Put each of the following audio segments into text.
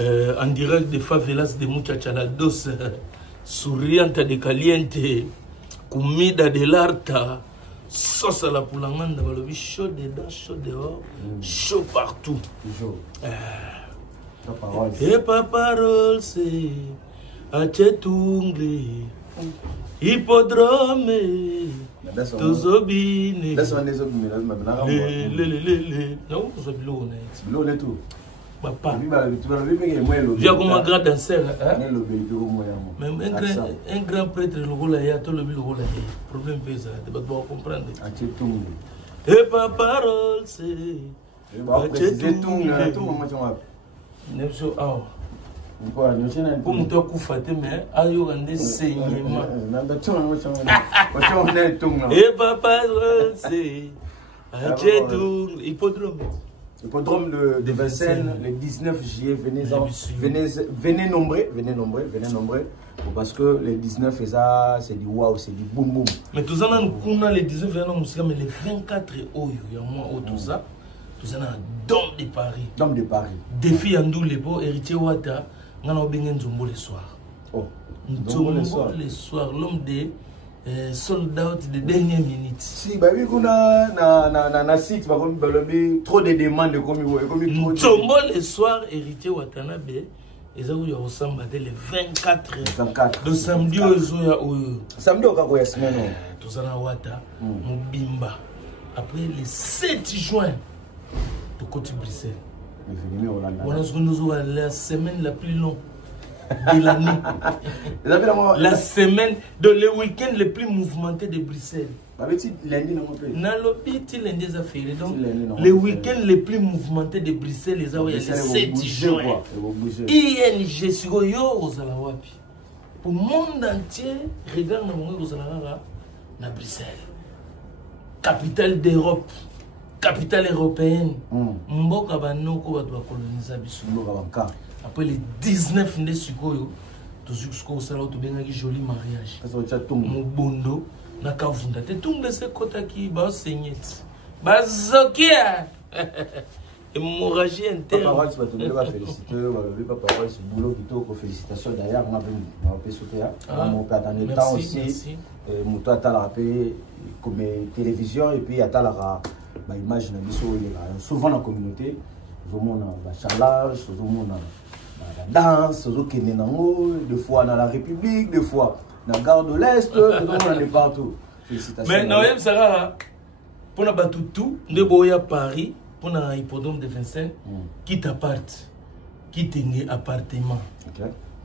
En direct de favelas de Muchachalados, souriante de caliente, comida de l'arta, sauce à la poulanganda, chaud dedans, chaud dehors, chaud partout. Et paparol, c'est Achetungle, hippodrome, Tozobine. Papa. Viens comme un grand danseur. Un grand prêtre, le rôle est à tout le rôle. Problème pesa, tu vas comprendre. Et papa, c'est. Pour me faire couper, mais aïe, on est saignement. Et papa, c'est. Hippodrome. Hippodrome de Vincennes, le 19 juillet, venez nombreux, parce que le 19, c'est du waouh, c'est du boum boum. Mais tout ça, on a le 19, mais le 24, il y a moi, tout ça, un Dôme de Paris. Dôme de Paris. Défi Andou Lepo, héritier Ouattara, on a bien Nzombo le soir. Oh, Nzombo le soir, l'homme des soldats de dernière minute. Si, bah oui, on a site, trop de demandes comme Nzombo le soir, héritier Watanabe, et ça, il y a le 24. Le samedi, samedi, au cas semaine. Tout ça, Ouattara, Mubimba. Après le 7 juin, de côté Bruxelles. On a la semaine la plus longue de l'année. La semaine, le week-end le plus mouvementé de Bruxelles. Le week-end le plus mouvementé de Bruxelles, c'est le 7 juin. ING sur Yozalawapi. Pour le monde entier, regarde na Bruxelles. Capitale d'Europe. Capitale européenne. Mboka banoko va coloniser biso. Après le 19 de Sukoyo, toujours ce qu'on s'est là, tout un joli mariage. Mobondo, nakavunda. Te tumbe se kota qui ba saigner. Bazokia. Hémorragie interne. Papa Royce, tu vas féliciter. Papa Royce, boulot qui t'a félicitations d'ailleurs. On a pu sauter. On peut attendre le temps aussi. Mouto a rappelé comme télévision et puis à la image souvent dans la communauté. On a la chalage, on a la danse, des fois dans la République, des fois dans la gare de l'Est, on est partout. Félicitations. Mais Noël Sarah, pour la Batoutou, de Boya Paris, pour la hippodrome de Vincennes, quitte appart, quitte un appartement.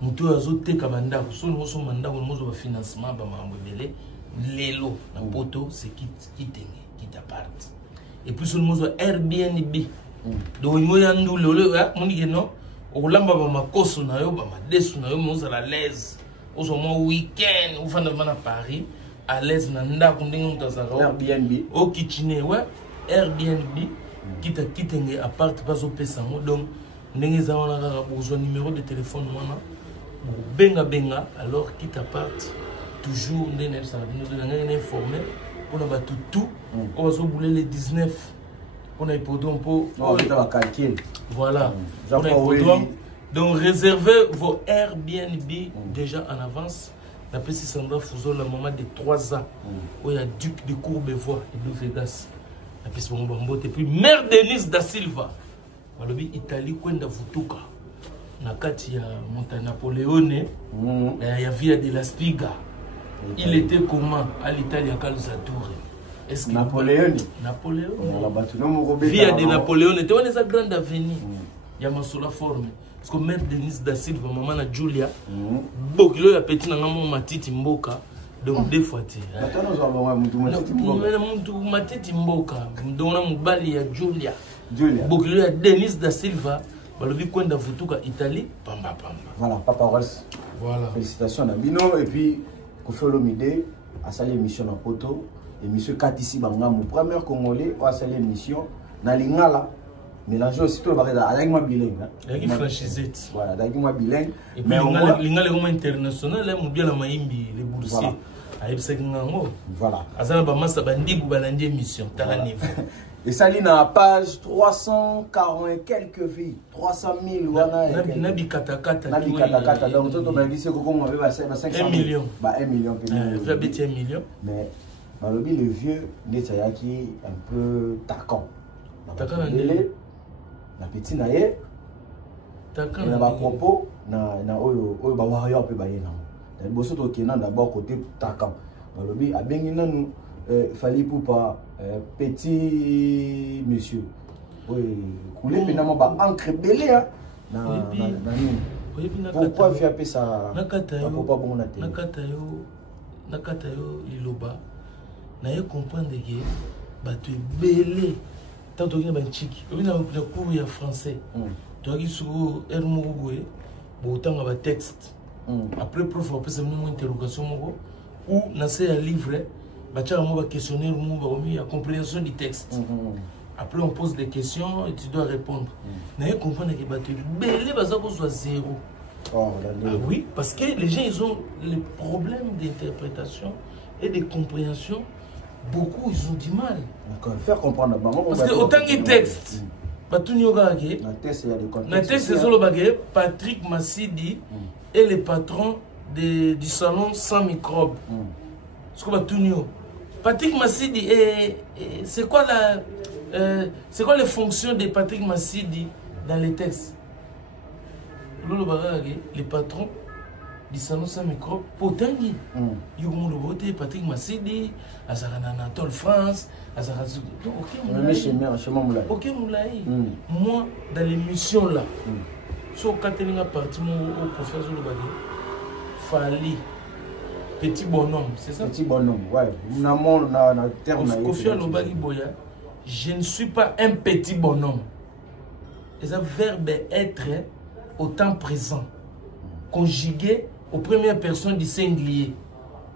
Moutou a zoté Kabanda, son mandat, on a financement, l'élo, la poteau, c'est quitte appart. Et puis sur le Airbnb. Donc il y a un non, au lamba ma koso na yo, ma desu na yo, on à l'aise. Au week-end, au fin de à Paris, à l'aise nanda kundingo mutazara. Airbnb. Au kitchener, ouais, Airbnb, quitte un appart pas au pesamo. Donc ndenge za wana ka besoin numéro de téléphone wana. Benga, alors quitte appart, toujours ndenge ça nous informer pour la tout. On va bouler les 19. On a hippodrome pour. Voilà. On a hippodrome. Donc réservez vos Airbnb déjà en avance. La petite Sandra Fouzo, la maman de 3 ans, où il y a Duc de Courbevoie et de Vegas. La petite Bambot et puis Mère Denise da Silva. Voilà, Italie, Kwenda Vutuka. Nakati ya Monta Napoleone, il y a Via de la Spiga. Il était comment à l'Italie à Calzatore? Est-ce que Napoléon Via de Napoléon était une des grandes avenues. Il y a ma forme. Parce que Mère Denise da Silva, maman na Julia, Bokilo ya petit na maman Matiti Mboka, donc deux fois. Matiti Mboka, donc na mubali ya Julia. Bokilo ya Denise da Silva, balobi kwenda vutuka Italie, pamba. Voilà, Papa Royce. Voilà. Félicitations Nabino et puis Kofi Olomide a salé l'émission en poto. Et monsieur Katisi Banga, mon premier Congolais, a salé l'émission. Nalingala, mélanger aussi tout le baril avec moi bilingue. Avec franchisé. Voilà, avec moi bilingue. Mais l'ingala comme international, on bien la maïmbi, les boursiers. Voilà. Azana ba massa bandi bu balandi émission, tala niveau. Et ça lit dans la page 340 et quelques vies. 300 000. Nabi katakata. Nabi katakata. Donc, tout le monde dit que on avait 500 000. 1 million. 1 million. Fait 1 million. Mais, le vieux, Netayaki, un peu taquant. Taquant, la petite naïe. Taquant. Il y a des propos, il y a des warriors. Il y a d'abord côté taquant. Il y a des fallait pour pas petit monsieur. Oui, couler finalement pas encre belé hein. Pourquoi faire ça? Nakatayo iloba. Na ye comprendre que bato belé tant que ba chiki. Obi na cours ya français. To ki sur ermugo bo tanga ba texte. Après prof on peut se mener interrogation moko ou na se livre. Questionnaire la compréhension du texte. Après, on pose des questions et tu dois répondre. Mais comprendre que tu es zéro. Oui, parce que les gens ils ont les problèmes d'interprétation et de compréhension. Beaucoup ils ont du mal. Faire comprendre. Parce que autant que texte, Patrick Massidi est le patron du salon sans microbes. Patrick Massidi, c'est quoi les fonctions de Patrick Massidi dans les textes? Les patrons du salon sans microbe, Potangi. Patrick Massidi, Anatole France, ok, moi, dans l'émission là, sur Katerina parti au professeur Fali. Petit bonhomme, c'est ça? Petit bonhomme, ouais. Je ne suis pas un petit bonhomme. Et ça verbe être au temps présent, conjugué aux premières personnes du singulier.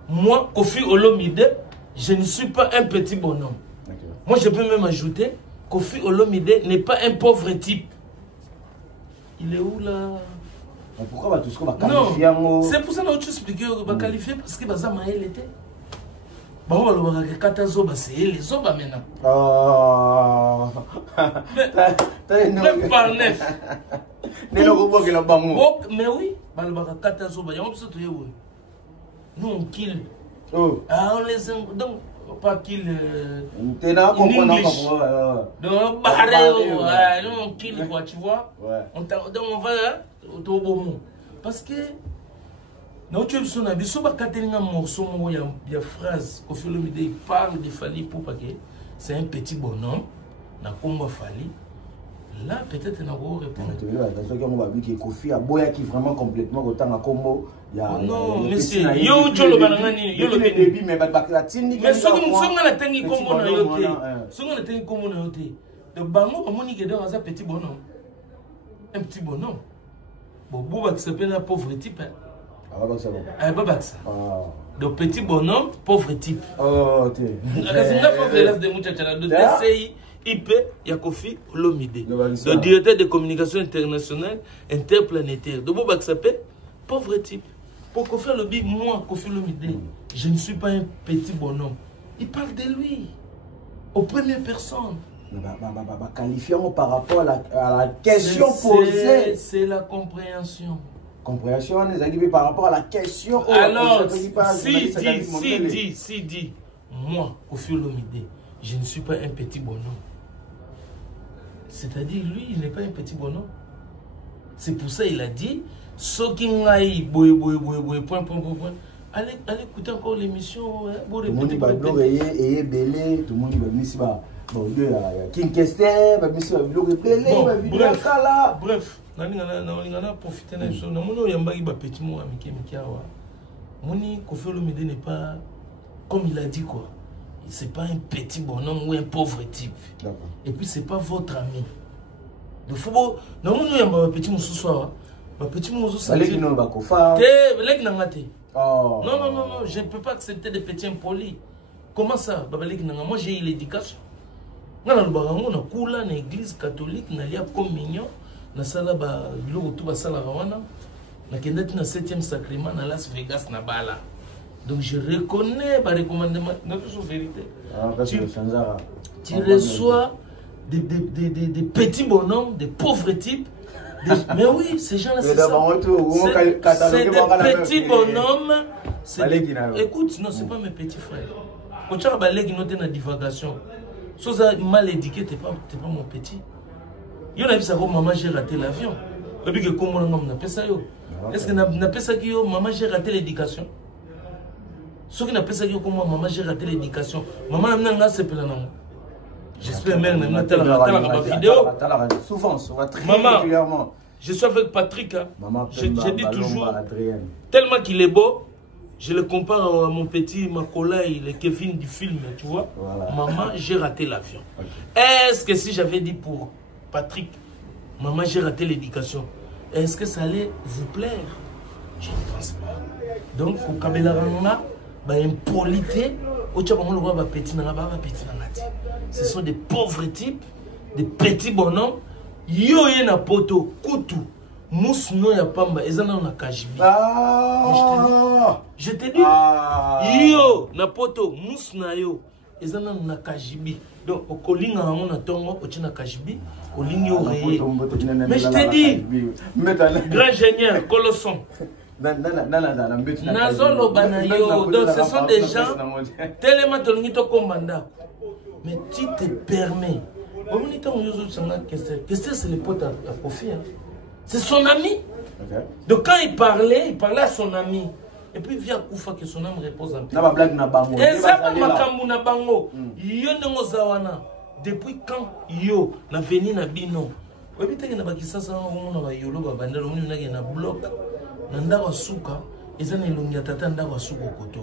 Moi, Kofi Olomide, je ne suis pas un petit bonhomme. Okay. Moi, je peux même ajouter, Kofi Olomide n'est pas un pauvre type. Il est où là? Pourquoi tout ce qu'on va qualifier? Non, c'est pour ça que tu expliques que va qualifier parce que Baza Maël était. Bon, on va dire que Katazoba, c'est les Zoba maintenant. Neuf par neuf. Mais oui, on va dire Katazoba. Nous on kill. Ah, on les donc pas kill. Donc barré, nous on kill quoi, tu vois? Donc on va parce que nous tu es na biso ba katelinga morceau mo ya phrase Kofi Olomide parle de Fali Poupa que c'est un petit bonhomme na komba Fali là peut-être na go répondre attention que moi bi que Kofi a boya qui vraiment complètement autant na kombo ya non monsieur yo cholo banangani yo le début mais ba la tindi mais songa na tangi kombo na yote songa na tangi kombo na yote de bango amoni que dans un petit bonhomme un petit bonhomme. Bon, Bouba qui s'appelle un pauvre type. Ah, Baba ça. Donc, petit bonhomme, pauvre type. Oh, ok. Yakofi Olomide, le directeur de communication internationale interplanétaire. Donc, Bouba qui s'appelle pauvre type. Pour Kofi Olomide, moi, Kofi Olomide, je ne suis pas un petit bonhomme. Il parle de lui, aux premières personnes. Qualifiant par rapport à la question posée. C'est la compréhension. Compréhension, on est arrivé par rapport à la question. Alors, si dit, moi, Kofi Olomide, je ne suis pas un petit bonhomme. C'est-à-dire, lui, il n'est pas un petit bonhomme. C'est pour ça qu'il a dit, allez écouter encore l'émission. Tout le monde va bloguer et belé, tout le monde va venir. Bon, King Kester, bref, profiter de ça. Kofi Olomide n'est pas, comme il a dit quoi, c'est pas un petit bonhomme ou un pauvre type. Et puis c'est pas votre ami. Le football, non, il y a un petit moussou soir, un petit moussou soir. Non, je ne peux pas accepter des petits impolis. Comment ça? Moi j'ai eu l'éducation. Dans l'église catholique, il y a communion, na sala ba biloko tu ba sala wana na kenda tina 7e sacrement na Las Vegas na bala Donc je reconnais ma recommandement. C'est vérité. Tu reçois des petits bonhommes, des pauvres types. Mais oui, ces gens-là, c'est ça. C'est des petits bonhommes. Écoute, non, c'est pas mes petits frères. Quand tu as une divagation, si tu es mal éduqué, tu n'es pas mon petit. Il y a qui maman, j'ai raté l'avion. Et puis, comment on a fait ça? Est-ce que n'a pas ça que maman, j'ai raté l'éducation? Ceux qui n'ont pas ça que maman, j'ai raté l'éducation. Maman, n'a pas fait ça. J'espère même que tu as la vidéo. Souvent, très régulièrement. Je suis avec Patrick. Je dis toujours, tellement qu'il est beau, je le compare à mon petit Macaulay, le Kevin du film, tu vois. Voilà. Maman, j'ai raté l'avion. Okay. Est-ce que si j'avais dit pour Patrick, maman, j'ai raté l'éducation, est-ce que ça allait vous plaire? Je ne pense pas. Donc, au Kabelaranga, impolité, ce sont des pauvres types, des petits bonhommes. Yo ye na poto, kutu, mousse no ya pamba, ezana na kajibi. Je te dis, yo na poto, mousse na yo, ezana na kajibi. Donc, au kolinga on a tongo, au tina kajibi, au ligne oreiller. Mais je te dis, grand ingénieur, colosson. Nazolo banayo, donc ce sont des gens, tellement tolingito commanda. Mais tu te permets. Qu'est-ce que c'est le pote à Kofi? C'est son ami. Okay. Donc quand il parlait à son ami. Et puis via Koufa que son âme repose en paix. Et ça va makambu na bango. Yo ndongo zawana. Depuis quand yo na veni na bino. Obi teke na bakisasa na ba yolo ba bandelo muni na na bloc. Na ndako suka ezana ilungia tata ndako suka koto.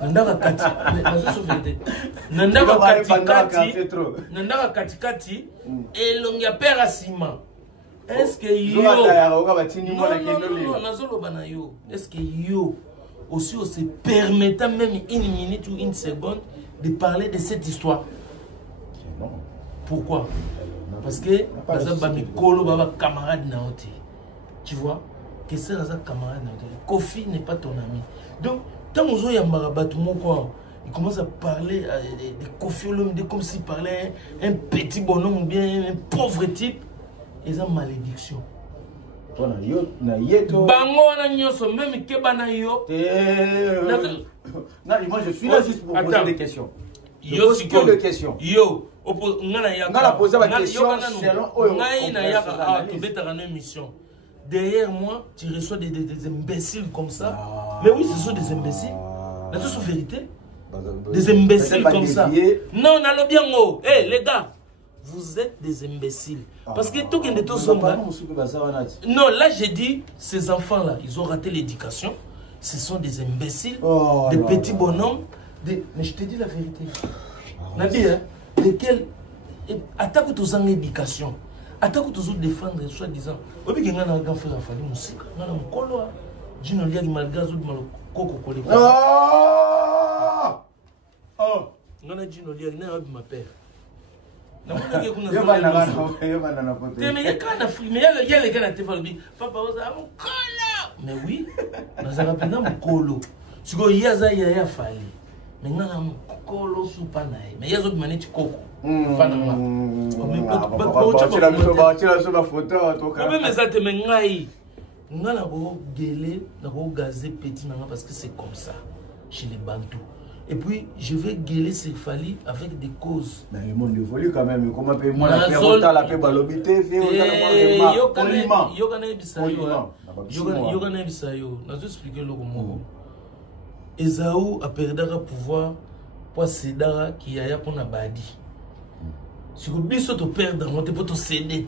Nandaka katikati elongia pera sima. Est-ce que yo est-ce que yo aussi on se permettant même une minute ou une seconde de parler de cette histoire? Non. Pourquoi? Parce que camarade naote. Tu vois que c'est un camarade naote. Kofi n'est pas ton ami. Donc quand il commence à parler de Kofi Olomide comme s'il parlait un petit bonhomme ou bien un pauvre type. Ils ont malédiction. Bango na nyoso même kebana yo. Non, moi je suis là juste pour poser des questions. Yo pose que des questions. Yo, ngana poser ma question selon émission. Derrière moi, tu reçois des imbéciles comme ça. Mais oui, ce sont des imbéciles. La toute vérité. Des imbéciles comme ça. Non, on a le bien mot. Hé, les gars, vous êtes des imbéciles. Parce que tout le monde. Non, là, j'ai dit, ces enfants-là, ils ont raté l'éducation. Ce sont des imbéciles, des petits bonhommes. Mais je te dis la vérité. Nabi, hein, lesquels. Attaque tous en éducation. Attaque tous défendre, soi-disant. Obi qui n'a pas fait la famille musique. On a un colo. Dino lia qui malgazo de mal coco collé. On a Dino lia qui n'a pas ma père. Non, on a dit qu'on a. Mais il y a les gars qui ont dit papa, on a un colo. Mais oui, on a un colo. Si vous y avez un fallu. Mais on a un colo sous panaï. Mais il y a d'autres manières de coco. Mais ça te mengaï. On a gueulé, on a gazé petit parce que c'est comme ça chez les Bantous. Et puis je vais gueuler ces Fali avec des causes. Mais le monde évolue quand même. Comment peut moi la paix la paix balobité fait yo kana bisayo. Na zo expliquer le mot. Esaú a perdu le pouvoir pour cédara qui a pour na badi. Si vous biso to perdre, on te peut te céder.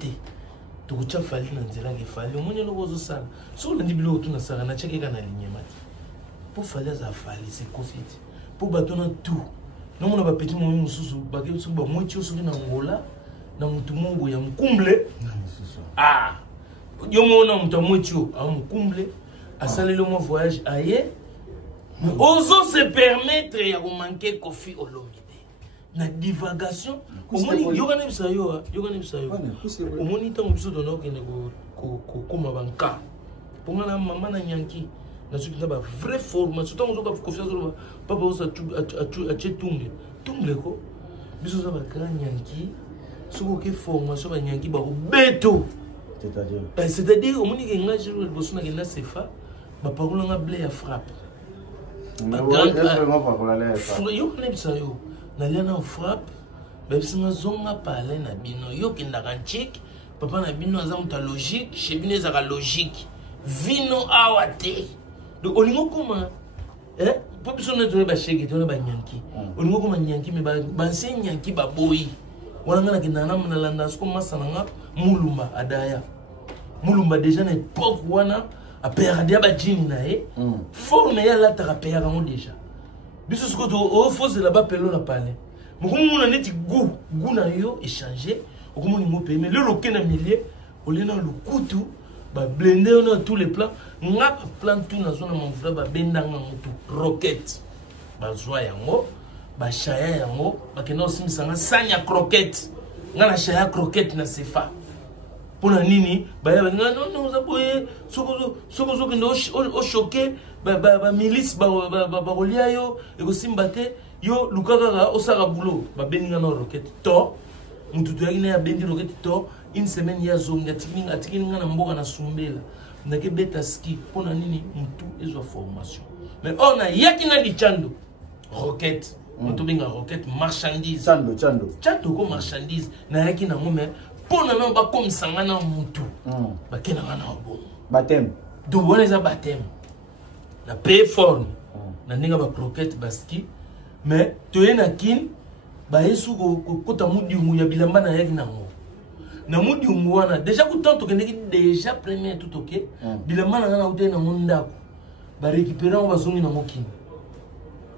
Tu as fallu dans le fali. On a le sale. Si on a dit que tu as checké kana ligne pour fali ça fali c'est Covid. Pour bâtonner tout. Non on a pas petit moment mususu baké so ba moitié so na ngola na mutu mungu ya mkumble. Ah. Yo mona mutu moitié a mkumble a salé le mon voyage ailleurs. Mais osons se permettre de manquer Kofi Olomide. La divagation. Au moins, il y a un sayo. Au moins, il y a un sayo. Comme un banca. Pour moi, maman n'a yanki. na ce qui est une vraie formation. Tant qu'on a confiance, papa a tué tungle. Tungle ko. Biso ça va grand Yankee. Ce qui est formation va Yankee ba beto. C'est-à-dire au moment où il y a un jour le boss na gena sefa, ba parole nga blé ya frappe. Mais vraiment pas pour la yo ne bisa yo. Na liana frappe. Ba bisanga zonga parler na bino yo kinda kanchik. Papa na bino aza muta logique, chez bino ezaka logique. Vino awate. Donc on lingo comment pour biso na tone ba shege tone ba nyanki. On lingo comment nyanki me ba se nyanki ba boyi. Wana ngana kinana na landa sko masananga mulumba adaya. Mulumba déjà na époque wana a perdre ba jini na forme ya la ta perdre ngo déjà. Biso sko to o fose là-bas pelo na parler. Mukumu na neti goût na yo échanger. Okomo ningo pe mais le loké na milieu au lieu na le couteau ba blender on a tous les plans nga plan tout na zone mon frère ba benda nga mutu roquette ba zwa yango ba chaya yango ba keno simisa nga sanya croquette nga na chaya croquette na sefa pona nini ba ya nga non za boye soko ndo o choqué ba milice ba rolia yo e ko simbate yo lukaka o saka boulot ba beninga na roquette to mutu to yakina ya bendi roquette to une semaine ya zonga tikini nga na mboka na sumbela ndake beta ski pona nini mutu ezo formation mais on a yakina di chando roquette mutu binga roquette marchandise chando ko marchandise na yakina ngome pona na ba comme sangana mutu ba kena ngana bo baptême do bona za baptême na pay forme na ninga ba roquette ba ski mais to yena kin ba yesu ko kota mudi mu ya bilamba na yakina ngo na mudi umwana déjà kutanto kendeki déjà premier tout ok bilamba na ngana utena mundako ba récupérer on ba zongi na mokini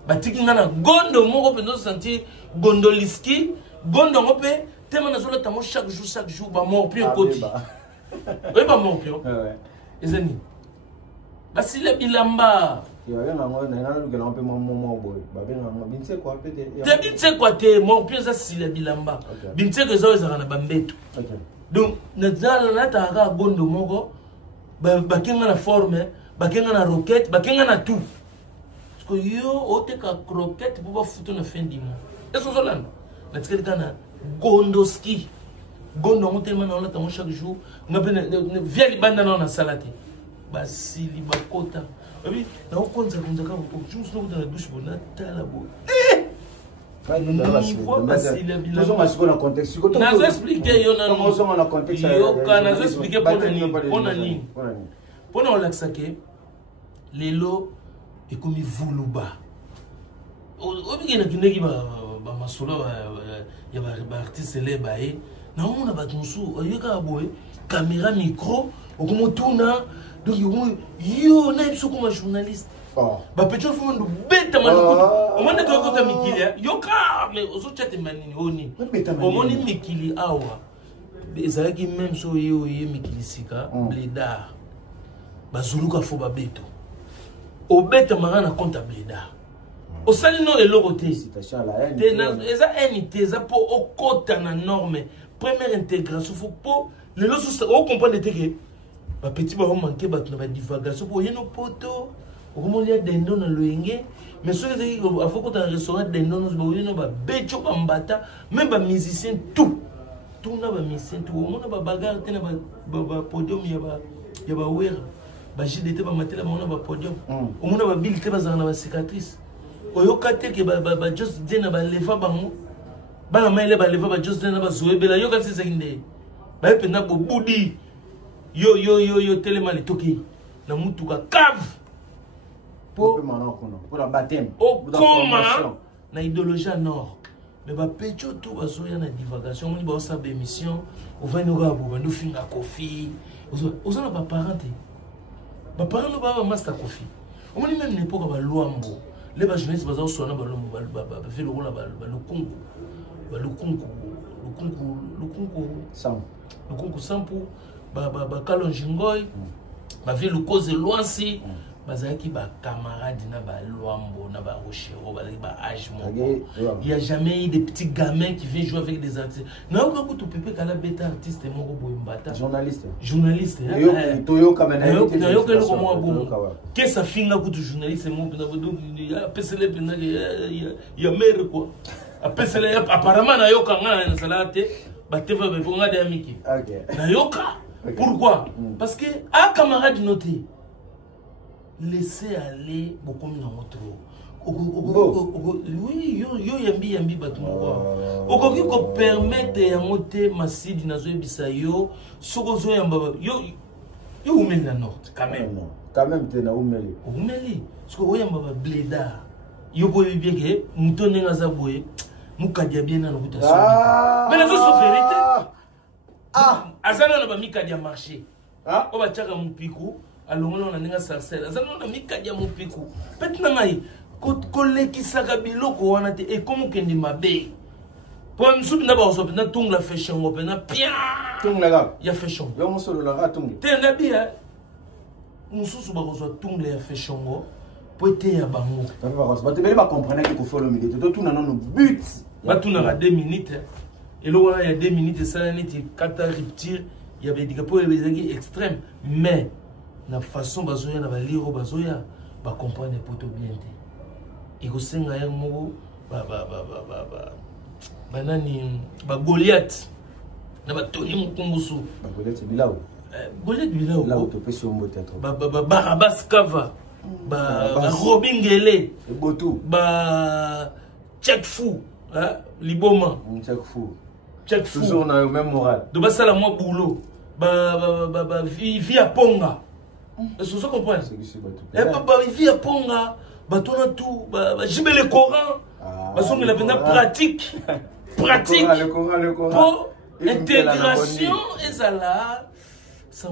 batiki ngana gondo moko pendo sentir gondoliski gondo ngope tema na zola tamo chaque jour ba morpio koti oui ba morpio ezeni basile bilamba Bintse quoi te mon pied ça si la bilamba. Bintse que ça ezaka na bambeto. Donc na ta ka gondo moko ba kenga na forme, ba kenga na roquette, ba kenga na tout. Parce que yo o te ka croquette pour ba foutre na fin du mois. Est-ce que ça na tikeli kana gondo ski. Gondo mo tellement na ta chaque jour, ngapena via libanda na salate. Ba sili ba kota. Oui, on compte ça comme ça quand on joue dans la douche pour la boue. Donc yo na biso comme journaliste ba petit fo ndo beta malukutu o mande to ko ta mikili yo ka mais ozo chate manini oni o moni mikili awa ezalaki même so yo ye mikili sika bleda bazuluka fo ba beto o beta magana compte bleda o sali no eloko te eza unité za po o kota na norme première intégration faut po le lo so o comprendre te que ba petit ba manquer ba na divagation pour yeno poto o comme il y a dendo na loenge mais ceux qui il faut que tu restaurant dendo nous ba yeno ba becho ba mbata même ba musicien tout na ba musicien tout on a ba bagarre te na ba podium ya ba wera ba JDT ba matela ba on a ba podium on a ba bill te ba za na ba cicatrice o yo kate ke ba just dena ba lefa bango ba na maile ba lefa ba just dena ba zoebela yo ka se nginde ba penda bo budi yo tellement les toki na mutuka cave pour la baptême au comment na idéologie nord mais ba pecho tout bazoya na divagation on ba sa émission on va nous rabo nous finga coffee on a pas parenté ba parent no ba master coffee on dit même n'importe ba luambo les ba jeunesse ba zo na ba lombo ba fait le rôle ba lukunku sampu ba kalonjingoy ba vie le cause loinsi bazaki ba camarades na ba Luambo na ba Rochero bazaki ba âge moko. Il y a jamais eu des petits gamins qui viennent jouer avec des artistes. Na oka ko to pepe kala beta artiste moko boymbata. Journaliste. Journaliste. Toyo kamena. Nayo ke ko mo boum. Que ça finga ko to journaliste mo na bodo ya pesele pena ya mere quoi. Apesele apparemment na yo kanga na salate ba teva be fonga de amiki. OK. Na yo ka. Pourquoi? Parce que un camarade noté laissez aller beaucoup de trop. Oui, yo yambi batu moko. Okoki ko permettre ya moté masidi na zo ebisa yo soko zo yamba yo umeli na nord quand même. Quand même te na umeli. Umeli. Soko yamba ba bleda. Yo boye bien que mutonne ngaza boye mukadia bien na lokuta so. Mais na zo so vérité. Azana na ba mikadi ya marché. O ba tchaka mupiku. Alongo na ninga sarcelle azana na mikadi ya mupiku petna ngai ko lekisaka biloko wana te e comme kendi mabe po msubi na ba so na tung la fashion ngo na pia tung la ga ya fashion yo musolo la ga tung te na bia mususu ba so tung la fashion ngo po te ya bango ba te bele ba comprendre que ko follow milite to tuna no but ba tuna ga 2 minutes et lo wana ya 2 minutes ça neti kata rupture ya be dikapo bezangi extrême mais na façon bazoya na baliro bazoya ba comprendre poto bien te ikosenga ya moko banani ba Goliath na ba Tony Mukumbusu ba Goliath bilao Goliath bilao là to pesi on peut-être ba Barabas Kava ba Robin Gele Botou ba Check Fou Liboma Check Fou toujours na même morale de ba sala moi boulot ba via Ponga. Est-ce que vous comprenez? Via Ponga, batona tout, jibe le Coran, parce que la pratique, pratique, pour intégration et ça là 100%.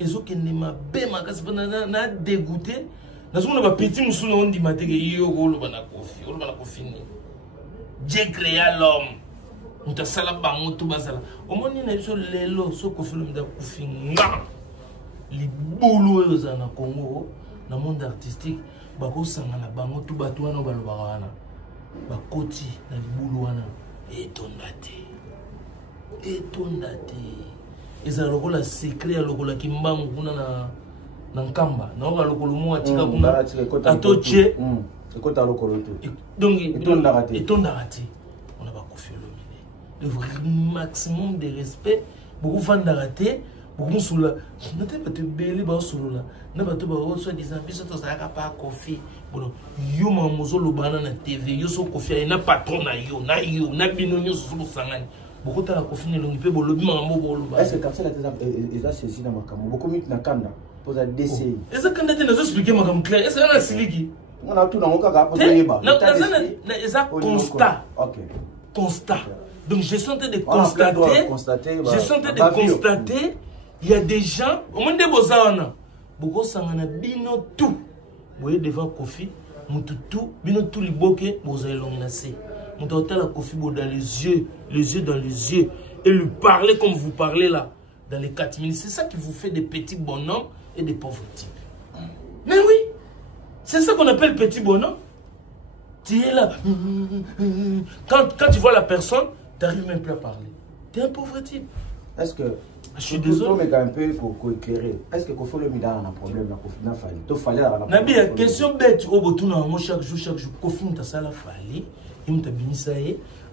Et ce qui n'est pas bien, na dégoûté, na ce qu'on a petit musulman on dit maté que yo golo bana kofi ni. Dieu créa l'homme. On t'a sala bango tout basala. Au moins ni na biso lelo so kofi le mda kofi nga. Les boulots na Congo, dans le monde artistique, bako sangana bango tout bato wana balobana bakoti na libulu wana etondate eza lokola secret ya lokola kimbangu kuna na nkamba na oka lokolo mo atika kuna atoche ekota lokolo te donc etondate on a bakofi le maximum de respect beaucoup fandaraté beaucoup sula n'était pas te belé ba sula na bato ba so disant biso to saka pa kofi bon yo mamozo lo bana na TV yo so kofi na patron na yo na bino nyo so sangani beaucoup ta kofi ne longi pe bolobi mambo bolo ba est-ce que comme ça la saisi na makamo beaucoup mit na kanda posa DC est-ce que kanda te na expliquer makamo clair est-ce que na siliki on a tout na ngoka ka posa yeba na eza constat OK constat donc je suis en train de constater il y a des gens au monde de Bozawana beaucoup sangana bino tout vous voyez devant Kofi mutu tout bino tout liboke bozalong nase mutu hôtel Kofi dans les yeux dans les yeux et lui parler comme vous parlez là dans les 4 minutes. C'est ça qui vous fait des petits bonhommes et des pauvres types. Mais oui, c'est ça qu'on appelle petit bonhomme. Tu es là quand tu vois la personne, tu n'arrives même plus à parler. Tu es un pauvre type. Est-ce que je suis désolé. Mais un peu pour éclairer. Est-ce que Kofi le Mida a un problème là? Fallait Nabi, la question bête au bout chaque jour Kofi m'a ça la fallait. Il m'a bien ça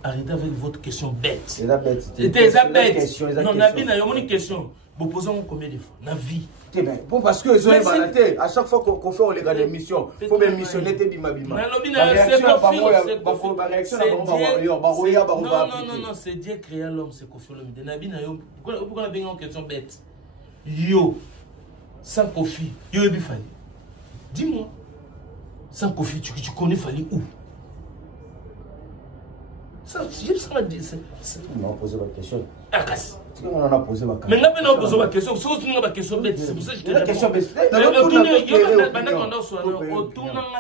arrêtez avec votre question bête. C'est la bête. C'était ça bête. Non, Nabi n'a une question. Vous posez combien de fois? La vie. Bon, parce que ils ont balaté. À chaque fois qu'on fait les gars d'émission, il faut bien missionner tes bima. Non, c'est Dieu créé l'homme, c'est Kofi Olomide. Nabi n'a pourquoi on a bien une question bête? Yo, sans Kofi, yo est Fali. Dis-moi, sans Kofi, tu connais Fali où? Ça, je sais pas dire. On a posé la question. Ah, casse. On a posé la question. Mais là, on a posé la question. C'est une question bête. C'est pour ça que je te réponds. La question bête. La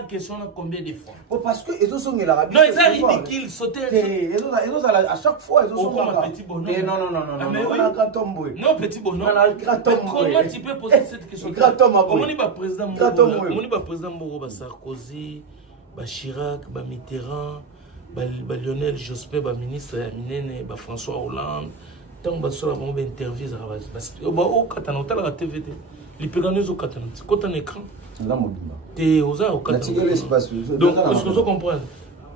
question combien de fois? Parce que ils sont l'Arabie. Non, ils sont ridicules. Sauter. Ils ont à chaque fois, ils ont un petit bonhomme. Non, petit bonhomme. Comment tu peux poser cette question? On est président Moro, Sarkozy, Chirac, Mitterrand, Lionel Jospin, ministre Minene, François Hollande. Tant que sur la interview, parce que au Katana, on a la TVD. Les péganeuses au Katana, c'est quand un écran. T'es aux au Katana. Donc, ce que je comprends,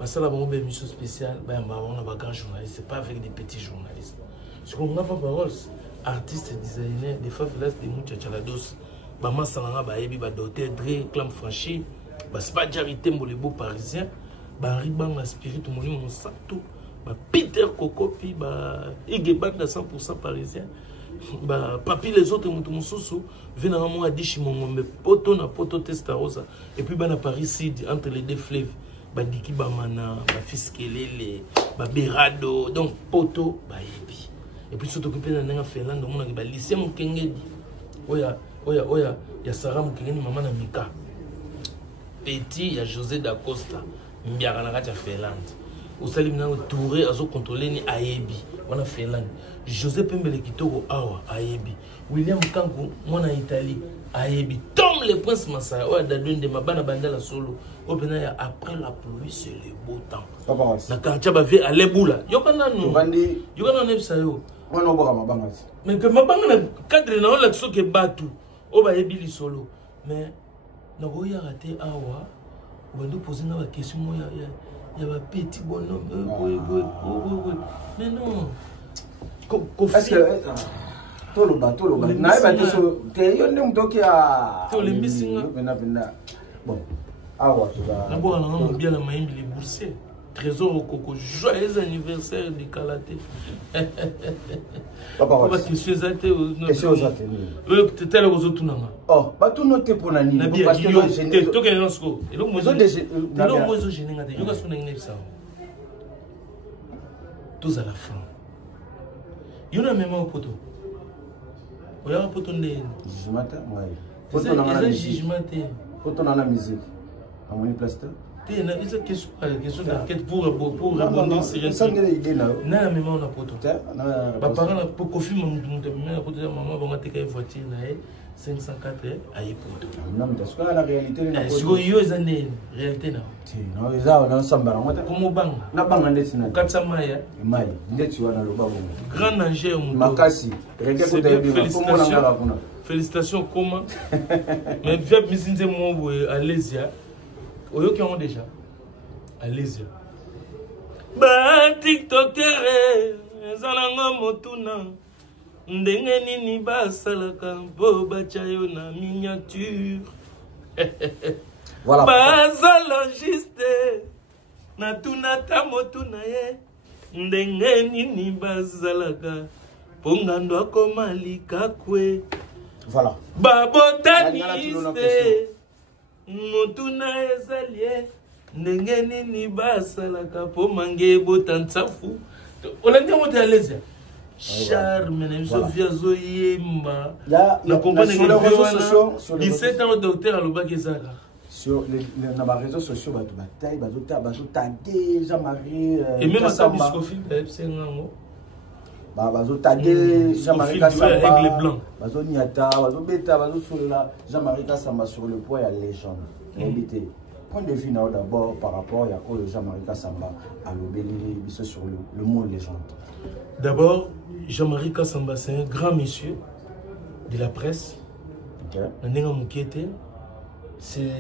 ça la bombe émission spéciale, on a un grand journaliste, c'est pas avec des petits journalistes. Ce qu'on n'a pas parole, artistes et designers, des favelas, des mouchachalados, Bama Salanga, Baebi, Badoté, Dre, Clam Franchi, c'est pas Jarité, les beaux parisiens, Baribang, la spirit, mon sato. Peter Kokopi, Igeban à 100% parisien, Papi les autres, Moutoumoussou, viennent à moi à Dishimon, mais poto na poto testarosa, et puis à Paris Sud, entre les deux fleuves, Diki Bamana, Fiskelele, Berado, donc poto, Baebi. Et puis surtout que dans Finlande, on a lycée Mukengedi, Oya, ya Sarah Mukengedi, maman na Mika. Petit, il y a José Dacosta, Mbiaranaka, Finlande. Au Salim Touré a contrôlé ni Aebi, on a Finlande. José Pembele Kitoko Awa, Aebi. William Kankou, moi en Italie, Aebi. Tom le prince Massa, ouais, d'adune de ma bana bandala solo. Après la pluie, c'est le beau temps. La quartier va faire à l'eboula. Yokana nous. Yokana nous ça yo. On a boire ma banane. Mais que ma banane cadre na la so que batu. O ba Aebi li solo. Mais na go ya raté Awa. On va nous poser une question moi il y a un petit bonhomme. Mais non. Est-ce que tout le bateau, bon. Bien la main les boursiers. Trésor au coco. Joyeux anniversaire de Kalaté. Papa, question zate. T'es là aux autres. Oh, pas tout noté pour la nuit. Parce que j'ai tout gagné dans ce coup. Et donc, moi, j'ai tous à la fin. Il y a un même au poteau. Il y a un poteau de jugement. Poteau dans la musique. À mon place. Il y a une question d'enquête pour rebondir sur une chose. Non, mais on a poteau. Mes parents, pour confirmer, maman va te voiture 504 à Epoto. Non, mais c'est quoi la réalité? Est-ce que vous avez une réalité? Non, ils ont ensemble. Comment bang? Na bang en dessin. Katsa Maya. Maya. Ndeti wana lo babu. Grand danger mon. Makasi. Félicitations comment? Mais viens misinze moi Alésia. Oyo qui ont déjà Alésia. Ba TikToker ezalanga motuna. Ndenge nini basalaka bo bachayo na miniature. Voilà. Bazalogiste na tunata motuna ye. Ndenge nini bazalaka pongando akoma likakwe. Voilà. Babotaniste motuna ezalie ndenge nini basalaka po mange botansafu. Olanga moto Alésia. Charme, Sofia Zoyemba. La compagnie de réseaux sociaux. 17 ans au docteur à l'Obakezaka. Sur les réseaux sociaux, Jean-Marie. Et même à sa biscophile, Jean-Marie Kassamba. Jean-Marie Kassamba sur le poids à légende. Point de vue d'abord par rapport à Jean-Marie Kassamba à l'Obéli sur le mot légende. D'abord, Jean-Marie Kassamba, c'est un grand monsieur de la presse. C'est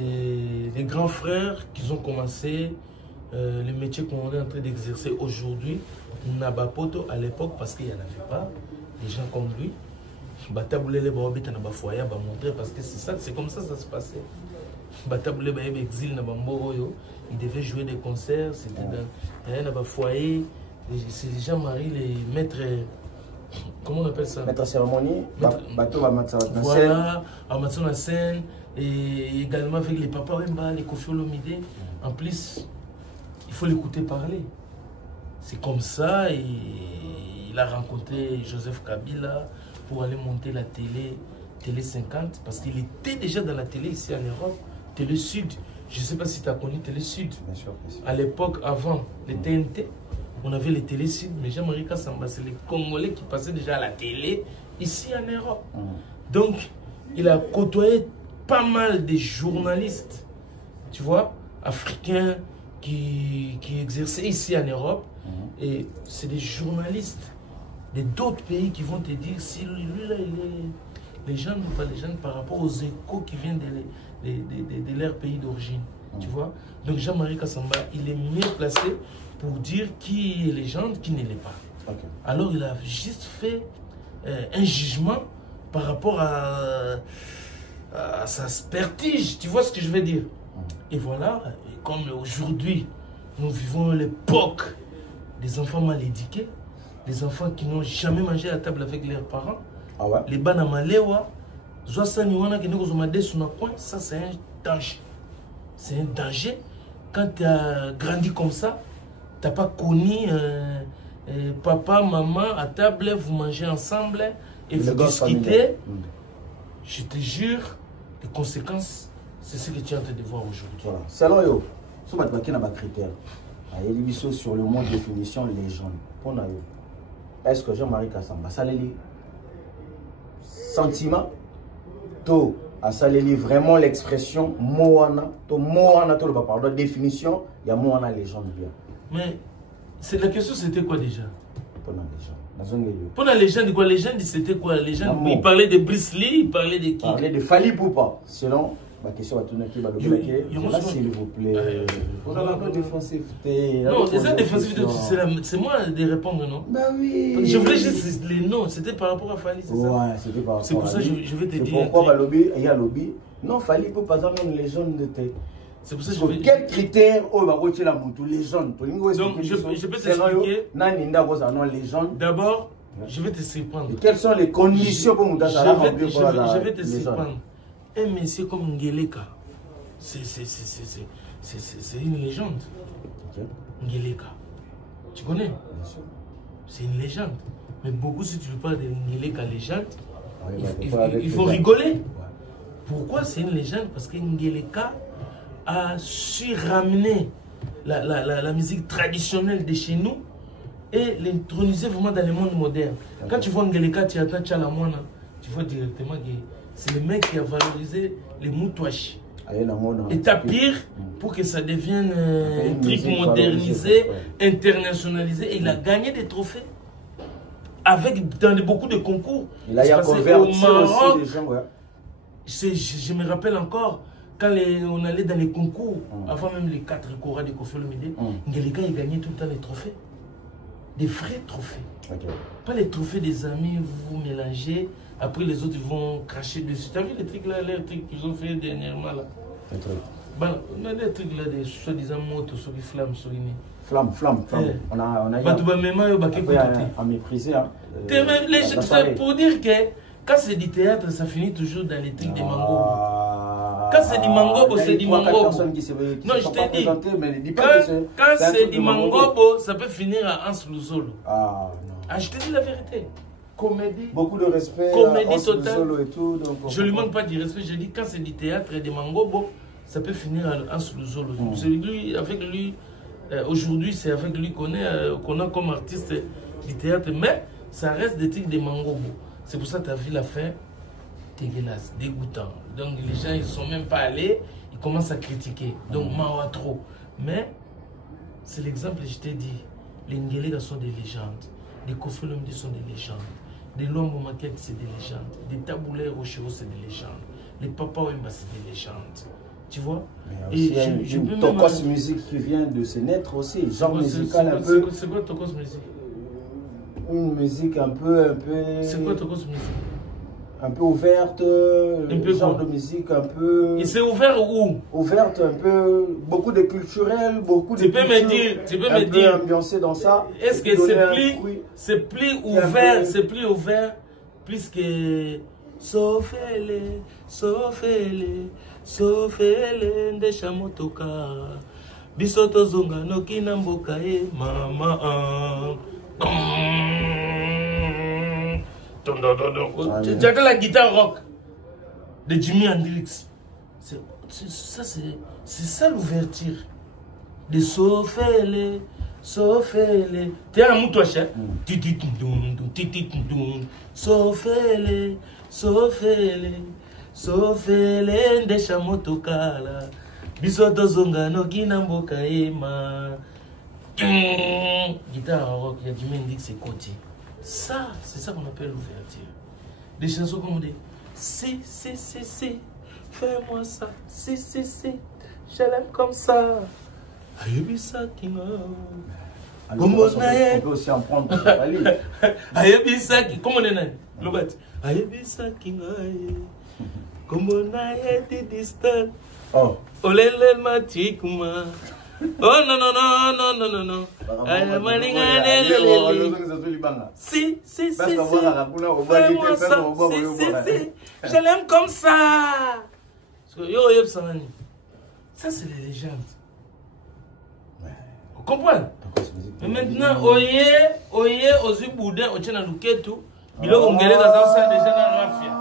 les grands frères qui ont commencé le métier qu'on est en train d'exercer aujourd'hui. Nabapoto à l'époque, parce qu'il n'y en avait pas, des gens comme lui. Bataboulé les barbites na bafoya ba montrer parce que c'est comme ça se passait. Bataboulé ba exil na bamboro, il devait jouer des concerts, c'était dans un foyer. C'est Jean-Marie, les maîtres, comment on appelle ça? Maître cérémonie, bateau à mettre en scène. Voilà, à mettre en scène, et également avec les papas Wemba, les Kofi Olomide. En plus, il faut l'écouter parler. C'est comme ça, et il a rencontré Joseph Kabila pour aller monter la Télé 50, parce qu'il était déjà dans la télé ici en Europe, Télé Sud. Je ne sais pas si tu as connu Télé Sud. Bien sûr, bien sûr. À l'époque, avant les TNT, on avait les Télé Sud, mais Jean-Marie Kassamba, c'est les Congolais qui passaient déjà à la télé ici en Europe. Donc, il a côtoyé pas mal de journalistes, tu vois, africains qui exerçaient ici en Europe. Et c'est des journalistes d'autres pays qui vont te dire si lui là, il est légende ou pas légende par rapport aux échos qui viennent de leur pays d'origine. Tu vois. Donc Jean-Marie Kassamba, il est mieux placé pour dire qui est légende, qui ne l'est pas. Okay. Alors il a juste fait un jugement par rapport à sa expertise. Tu vois ce que je veux dire? Et voilà, et comme aujourd'hui, nous vivons l'époque des enfants mal éduqués, des enfants qui n'ont jamais mangé à table avec leurs parents. Ah ouais? Les banamalewa, ça c'est un danger. C'est un danger. Quand tu as grandi comme ça, tu n'as pas connu papa, maman à table, vous mangez ensemble et vous discutez. Je te jure, les conséquences, c'est ce que tu es en train de voir aujourd'hui. Voilà. Selon yo, si tu as un critère, il y a sur le mot définition légende. Est-ce que Jean-Marie Kassamba, ça les sentiment, to à ça les vraiment l'expression moana, to moana to le pardon définition, il y a moana légende bien. Mais c'est la question, c'était quoi déjà? Pour la légende. Pour la légende, quoi? Légende, c'était quoi? La légende, il parlait de Bruce Lee, il parlait de qui? Il parlait de Fali Poupa, selon ma question à tourner qui va le bloquer. S'il vous plaît. Vous avez un peu défensivité. Non, c'est défensivité, c'est moi de répondre, non? Bah oui. Je voulais juste les noms, c'était par rapport à Fali, c'est ça? Ouais, c'était par rapport à c'est pour ça que je vais te dire. Pourquoi il y a lobby? Non, Fali Poupa, par exemple, une légende de thé. C'est pour ça que je vais... Quel critère on va retirer la moto légende? Donc, je peux t'expliquer. D'abord, je vais te surprendre. Quelles sont les conditions pour nous je vais te surprendre. Un monsieur comme Ngeleka, c'est une légende. Ngeleka. Tu connais? C'est une légende. Mais beaucoup, si tu veux parler de Ngeleka légende, il faut rigoler. Pourquoi c'est une légende? Parce que Ngeleka a su ramener la musique traditionnelle de chez nous et l'introniser vraiment dans le monde moderne. Quand tu vois Ngeleka, tu attends Tchalamwana, tu vois directement que c'est le mec qui a valorisé les moutouaches. Et t'as pire pour que ça devienne un truc modernisé, internationalisé. Et il a gagné des trophées dans beaucoup de concours. Il a converti au Maroc. Aussi les gens, je me rappelle encore, quand on allait dans les concours, avant même les 4 Cora de Kofi Olomide, Ngeleka il gagnait tout le temps les trophées. Des vrais trophées. Pas les trophées des amis, vous mélangez, après les autres vont cracher dessus. Tu as vu les trucs là, les trucs qu'ils ont fait dernièrement là? Bon, on a des trucs là, des soi-disant motos, sur les flammes, sur les flammes. On a méprisé. Pour dire que quand c'est du théâtre, ça finit toujours dans les trucs des mangos. Quand c'est du mangobo, c'est du mangobo. Non, je t'ai dit. Quand c'est du mangobo, ça peut finir à Hans Luzolo. Ah, je te dis la vérité. Comédie. Beaucoup de respect. Comédie totale. Et tout, donc je lui demande pas du respect. Je dis quand c'est du théâtre et du mangobo, ça peut finir à Hans Luzolo. Avec lui, aujourd'hui, c'est avec lui qu'on a comme artiste du théâtre. Mais ça reste des trucs de mangobo. C'est pour ça que tu as vu la fin. Dégueulasse, dégoûtant. Donc les gens ils ne sont même pas allés, ils commencent à critiquer. Donc Mawa trop. Mais c'est l'exemple que je t'ai dit. Les Ngeleka sont des légendes. Les Kofi Olomide sont des légendes. Les Luambo Maquette c'est des légendes. Les Taboulé Rochero c'est des légendes. Les Papa Wemba c'est des légendes. Tu vois? Et il y a une Tokos musique qui vient de se naître aussi. Genre musical un peu. C'est quoi Tokos musique? Une musique un peu. C'est quoi Tokos musique? Un peu ouverte, genre de musique un peu... Il s'est ouvert où? Ouverte un peu, beaucoup de culturel, beaucoup de... Tu peux me dire, ambiancé dans ça. Est-ce que c'est plus ouvert, plus que... Sofele, Ndecha Motoka, Bisoto zonga noki na mboka e mama. Tu entends la guitare rock de Jimi Hendrix. C'est ça l'ouverture. De Sofele, Sofele. T'es un mouton cher. Sofele, Sofele, Sofele, de chamotokala. Bisoto zonga no kinamboka ema. Guitare rock, il y a Jimi Hendrix c'est côté. Ça, c'est ça qu'on appelle l'ouverture. Des chansons comme on dit. Si, si, si, si. Fais-moi ça. Si, si, si. Je l'aime comme ça. Ayebisa kinga. On peut aussi en prendre. Ayebisa kinga. Comment on est là? Lobat. Ayebisa kinga. Comme on a été distant. Oh. Olele matikuma. Oh non non non non non non non. Si si si si. Fais-moi ça. Si si si. Je l'aime comme ça. Ça c'est les légendes. Vous comprenez? Mais maintenant, oye, ozu boudin, ochena luketu, bilo ongele kazansa déjà dans la rafia.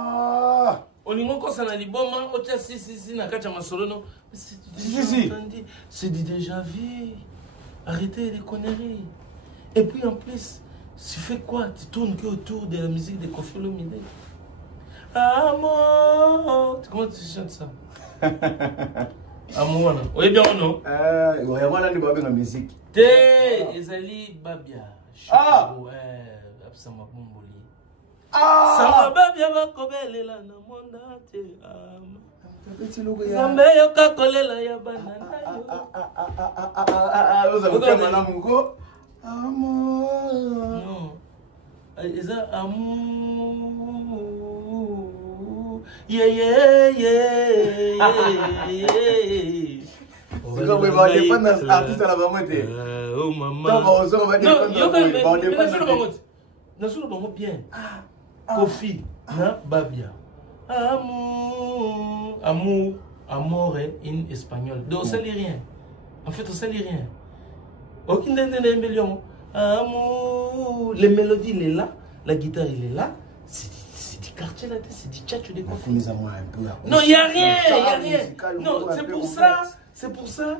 Olingo kosa na liboma, ocha si na kacha masolono. C'est du déjà vu. Arrêtez les conneries. Et puis en plus, tu fais quoi? Tu tournes que autour de la musique de Koffi Olomide. Amour. Comment tu chantes ça? Amour. Oui, bien ou non? Oui, moi, là, je la musique. Té, Ezali Babia. Ah! Ouais, Absama Bomboli. Ah! Sama Babia va kobele la na monda te ama. Zambe yoka kolela ya banana yo. Oza na mungo. Amour. Non. Eza amour. Yeah yeah yeah. C'est comme on va défendre un artiste à la mamoté. Oh maman. On va défendre bien. Koffi na Babia. Amour. Amour. Amore in espagnol. Donc on ne sait rien. En fait, on ne sait rien. Aucune million. Amour. Les mélodies, il est là. La guitare, il est là. C'est du quartier là, c'est du tchatch de Koffi. Non, il n'y a rien. Il n'y a rien. Non, c'est pour ça. C'est pour ça,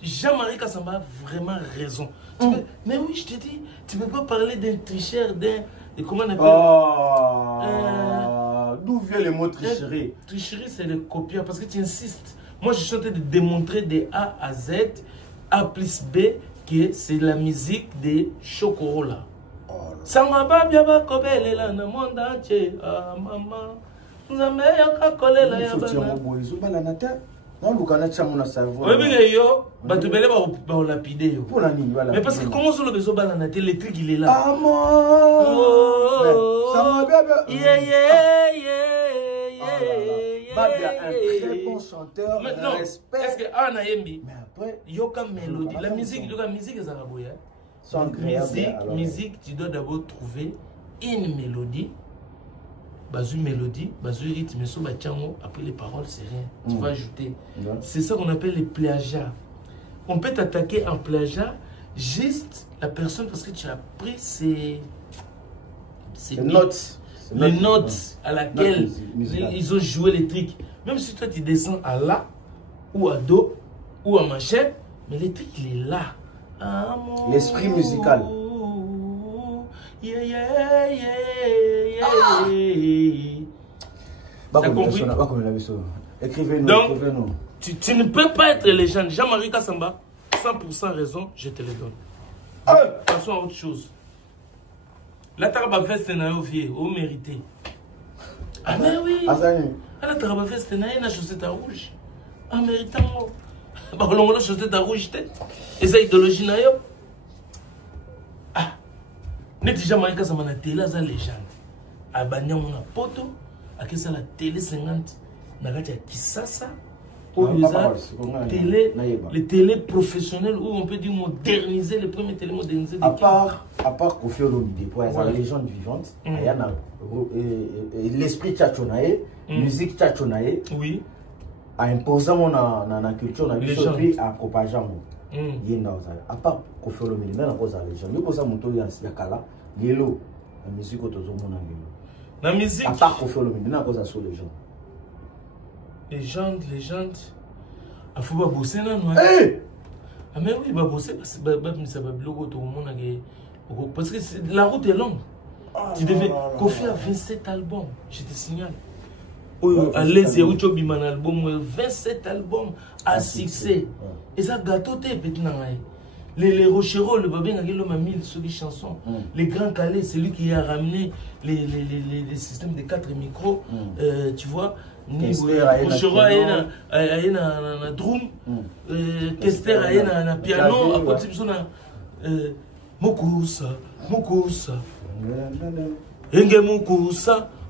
Jean-Marie Kassamba a vraiment raison. Mais oui, je te dis, tu ne peux pas parler d'un tricheur, d'un... Comment on appelle d'où vient le mot tricherie? Tricherie, c'est le copieur, parce que tu insistes. Moi, je suis en train de démontrer de A à Z, A plus B, que c'est la musique de Chocorola. Ça m'a pas bien kobele là dans le monde entier. Ah, maman. Nous avons un collé là. Non, le canard tient mon cerveau. Oui, mais yo, tu peux pas lapider. Mais parce que comment on le besoin de l'électrique, il est là. Ah, mon. Ça m'a bien. Babia, un très bon chanteur. Maintenant, est-ce que Anna Yembi, mais après, yoka mélodie. La musique, c'est araboya. Musique, tu dois d'abord trouver une mélodie. Bazu mélodie, bazu rythme, après les paroles, c'est rien. Tu vas ajouter. C'est ça qu'on appelle les plagiats. On peut t'attaquer en plagiat juste la personne parce que tu as pris ces notes. Les notes à laquelle ils ont joué les trucs. Même si toi tu descends à La ou à Do ou à machin, mais le truc il est là. L'esprit musical. Yeah, yeah, yeah, yeah. T'as compris? Écrivez-nous. Donc, tu ne peux pas être légende. Jean-Marie Kassamba, 100% raison, je te le donne. Passons à autre chose. La Tarabafest, c'est un vieux, au mérité. Ah, mais oui. La Tarabafest, c'est une chaussette à rouge. Ah, méritant. Bah, on a une chaussette à rouge, et ça, idéologie, n'a yo. Ah. N'est Jean-Marie Kassamba, la télé, c'est légende. À Banya, on a poto. À qui ça, la télé 50. N'a pas dit Kisasa. Les télé professionnels où on peut dire moderniser, les premiers télé modernisés. À part Koffi Olomide, pour la légende vivante, il y a l'esprit tchatchonae, musique tchatchonae, oui, à imposer dans la culture, on a vu à propager. yenda ozala à part Koffi Olomide na koza légende yo koza moto ya kala lelo la musique otozomona lelo na musique à part Koffi Olomide na koza so légende afu ba bosser na no ah mais oui ba bosser ba misa ba biloko tozomona ke parce que la route est longue. Tu devais Koffi a 27 albums, je te signale. Allez, il y a un album, 27 albums à succès. Et ça gâteau petit les Rochereau, le babin a mis sur les chansons. Les Grands Calais, c'est lui qui a ramené les systèmes de 4 micros. Tu vois, Rochereau a un drum, Kester a un piano, à côté de Mukusa, Enge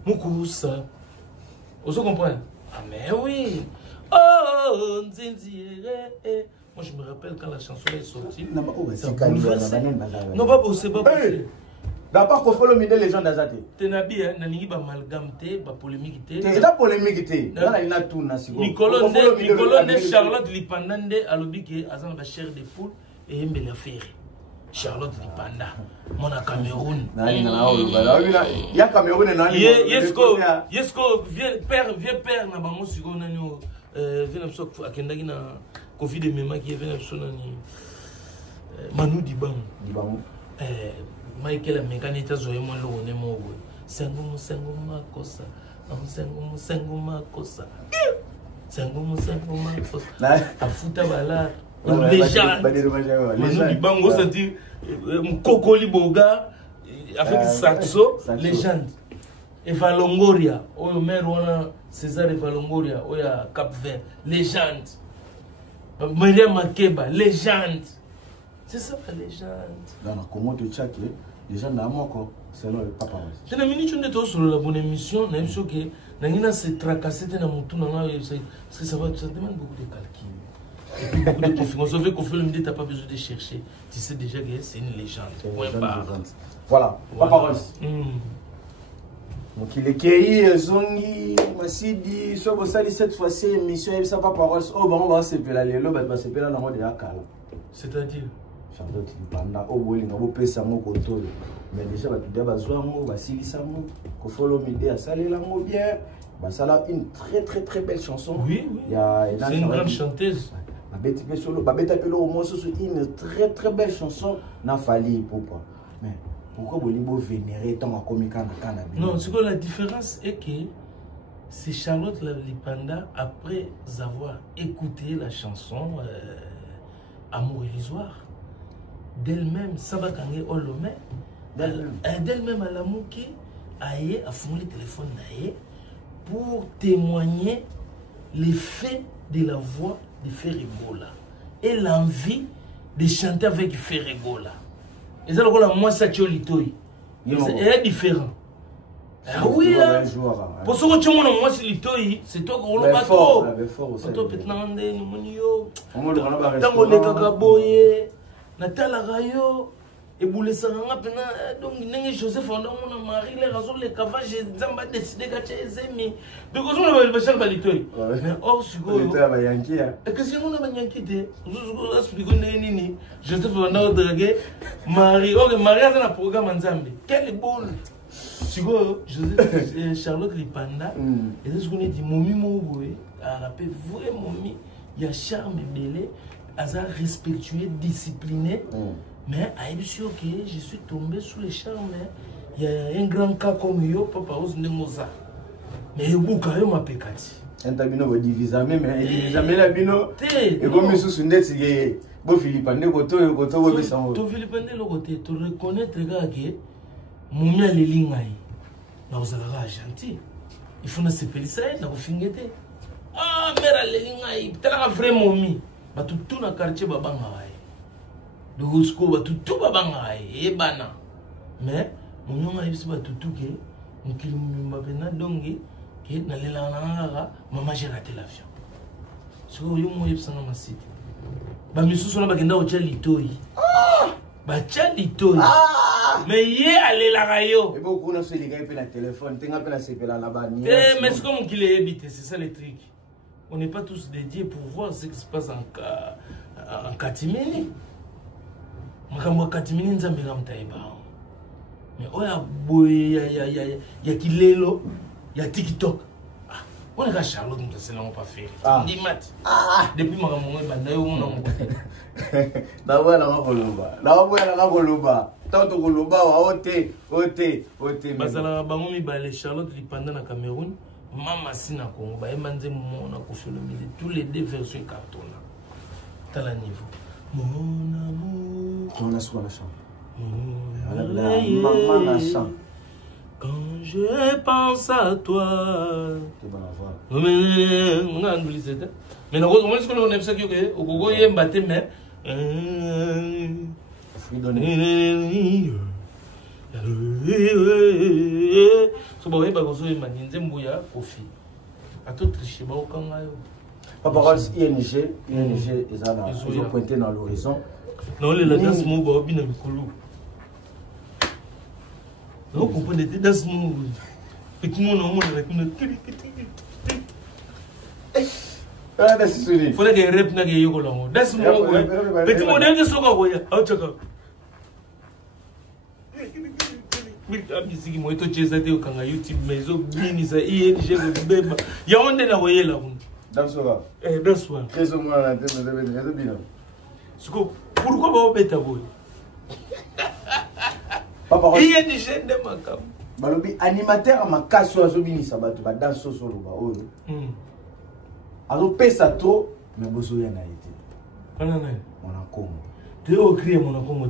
Mukusa. Vous comprenez? Ah mais oui. Oh, Nzinziere. Moi je me rappelle quand la chanson est sortie. Non, pas bosser, pas bosser. D'abord, Koffi Olomide légende d'Azate. Tenabi, nani ba amalgame te, ba polémique te. C'est la polémique te. Là, il a tout nasigo. Nicolas de Charlotte Lipandande alobi ke azana ba chair de poule et mbele affaire. Charlotte Lipanda, mon Cameroun. Il y a Cameroun et Yesko, vieux père, n'a pas mon second anneau. Venamso à Kendagi na Koffi de Mema qui est venu Manu Dibang. Michael a mécanisé Zoé moi l'eau ne mo. Sengo makosa. Sengo makosa. Afuta bala. Déjà, Manu Dibango, c'est-à-dire Kokoli Boga avec Saxo, légende. Eva Longoria, au maire Wana César Eva Longoria, au Cap Vert, légende. Maria Makeba, légende. C'est ça la légende. Dans la commode de Tchak, légende n'a pas selon le papa. Tu n'as minute de toi sur la bonne émission, n'a pas que Nangina s'est tracassé dans mon tour, parce que ça demande beaucoup de calcul. Beaucoup de confiance. Sauf que Koffi Olomide, tu n'as pas besoin de chercher. Tu sais déjà que c'est une légende. Voilà, Papa Royce. Donc il est Kei, Zongi, Massidi, Sobosali cette fois-ci, émission, et ça Papa Royce. Oh, bon, on va se péler les lobes, on va se péler dans le de Akala. C'est-à-dire Charlotte Lipanda, oh, oui, on va payer ça, mon contrôle. Mais déjà, tu dois besoin de Vassili Samo, Koffi Olomide, à saler la mot bien. Ça a une très belle chanson. Oui. C'est une grande chanteuse. Une très belle chanson n'a fallu pourquoi. Mais pourquoi vous voulez vénérer tant à comique? Non, c'est que la différence est que c'est Charlotte Lipanda, après avoir écouté la chanson Amour illusoire, d'elle-même, ça va gagner Olomé, d'elle-même à l'amour qui a fondé le téléphone pour témoigner l'effet de la voix de Ferregola et l'envie de chanter avec Ferregola. Et ça, moi, ça tient l'itoy. C'est différent. Ah oui, pour ce que tu m'as dit, moi, c'est l'itoy, c'est toi qui l'as trop. C'est toi qui l'as dit, tant qu'on est kakaboye, Natala Rayo. Et vous laissez un peu, donc Joseph Andon, mon mari, les raisons, les cavages, j'ai décidé de gâcher les amis. Donc, on va le faire balitoy. Oh, je suis quoi? Et que si on a bien quitté, je suis expliqué, Joseph Andon, dragué, Marie, oh, Marie a un programme ensemble. Quelle boule! Tu vois, Joseph, Charlotte Lipanda, et c'est ce qu'on a dit, Momi Mouroué, a rappelé, vrai Momi, il y a charme et belé, hasard respectueux, discipliné. Mais je suis ok, je suis tombé sous les charmes. Il y a un grand cas comme yo, Papa Osnemoza. Mais il y a ma pécati. Un tabino va diviser, mais diviser la bino. Et comme sous une dette, c'est bon Philippe, on est côté, tu Philippe, tu reconnais que Moumia Lelingaï, nous allons gentil. Il faut nous séparer ça, nous fingete. Ah, mère Lelingaï, tu as un vrai momi. Bah tout dans le quartier Babangaï. De Roscoe, tout babanga et bana. Mais mon a tout que mon kilomètre dongi qui n'a l'élan maman j'ai raté l'avion. Ce que vous avez besoin de site. Bah mes sous sont là bagenda au Tchalitoy. Bah Tchalitoy. Mais yé allez la rayo. Et beaucoup n'a fait les gars la téléphone, t'es un peu la CP là-bas. Mais c'est comme qu'il est habité, c'est ça les trucs. On n'est pas tous dédiés pour voir ce qui se passe en Katimini. Makambo Katimini nzambe ngamtaïba. Mais oya boy ya kilelo ya TikTok. On est à Charlotte, nous ne l'avons pas fait. Dimat. Depuis ma maman, je suis Charlotte, pendant la Cameroun, maman Sina Congo, tous les deux versions carton. T'as le niveau. Mon amour. On a souvent la chambre. Quand je pense à toi. Mais non, comment est-ce qu'on aime ça que au Congo il y a battu mais so ba ba gozo imanze mbuya kofi ato tricher ba okanga yo papa ING ils ont pointé dans l'horizon non les ladas mo ba obina mikolo. Non, vous comprenez, dans ce monde, et tout le monde avec une. Il faut que rep na gagne au long. Dans ce monde, petit monde de ce qu'on a chaka. La musique, moi, tout j'ai été au Kanga YouTube, mais ils ont bien ça. ING, bébé. Il y a on est là, voyez là. Dans ce soir. Dans ce soir. Qu'est-ce qu'on a là, c'est bien. Pourquoi pas au bêta boy? Il y a des chaînes de Makam. Balobi animateur à ma casse sur Azobini Sabato, va danser sur le bas. Alors, pesa trop, mais bosso y en a été. On a Congo. Tu es au crier mon Congo,